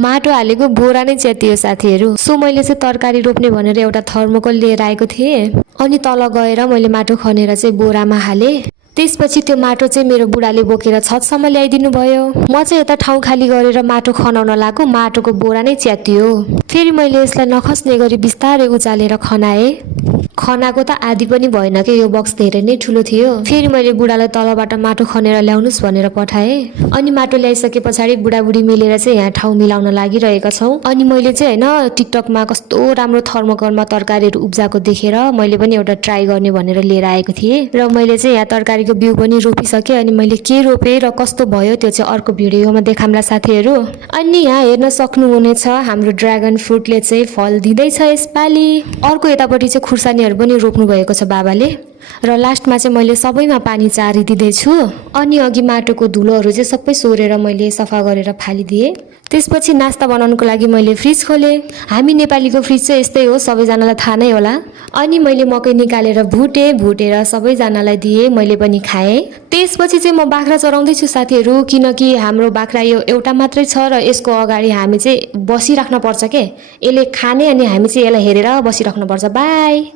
माटो हालेको बोरा नै च्यातियो साथीहरू। सो मैले चाहिँ तरकारी रोप्ने भनेर एउटा थर्मोकोल लिएर आएको थिएँ। अनि तल गएर मैले माटो खनेर चाहिँ बोरामा हालेँ। त्यसपछि त्यो माटो चाहिँ मेरो बुढाले बोकेर छतसम्म ल्याइदिनु भयो। म चाहिँ यता ठाउँ खाली गरेर माटो खनाउन लागेको, माटोको बोरा नै च्यातियो। फेरि मैले यसलाई नखस्ने गरी बिस्तारै उचालेर खनाएँ। खनाको त आधी पनि भएन कि, यो बक्स धेरै नै ठुलो थियो। फेरि मैले बुढालाई तलबाट माटो खनेर ल्याउनुस् भनेर पठाएँ। अनि माटो ल्याइसके पछाडि बुढाबुढी मिलेर चाहिँ यहाँ ठाउँ मिलाउन लागिरहेका छौँ। अनि मैले चाहिँ होइन टिकटकमा कस्तो राम्रो थर्मोकोलमा तरकारीहरू उब्जाएको देखेर मैले पनि एउटा ट्राई गर्ने भनेर लिएर आएको थिएँ। र मैले चाहिँ यहाँ तरकारीको बिउ पनि रोपिसकेँ। अनि मैले के रोपेँ र कस्तो भयो त्यो चाहिँ अर्को भिडियोमा देखाउँला साथीहरू। अनि यहाँ हेर्न सक्नुहुनेछ हाम्रो ड्र्यागन फ्रुटले चाहिँ फल दिँदैछ यसपालि। अर्को यतापट्टि चाहिँ खुर्सानीहरू पनि रोप्नु भएको छ बाबाले। र लास्टमा चाहिँ मैले सबैमा पानी चारिदिँदैछु। अनि अघि माटोको धुलोहरू चाहिँ सबै सोरेर मैले सफा गरेर फालिदिएँ। त्यसपछि नास्ता बनाउनुको लागि मैले फ्रिज खोलेँ। हामी नेपालीको फ्रिज चाहिँ यस्तै हो, सबैजनालाई थाहा नै होला। अनि मैले मकै निकालेर भुटेर सबैजनालाई दिएँ, मैले पनि खाएँ। त्यसपछि चाहिँ म बाख्रा चराउँदैछु साथीहरू, किनकि हाम्रो बाख्रा यो एउटा मात्रै छ र यसको अगाडि हामी चाहिँ बसिराख्न पर्छ के। यसले खाने अनि हामी चाहिँ यसलाई हेरेर बसिराख्नुपर्छ। बाई।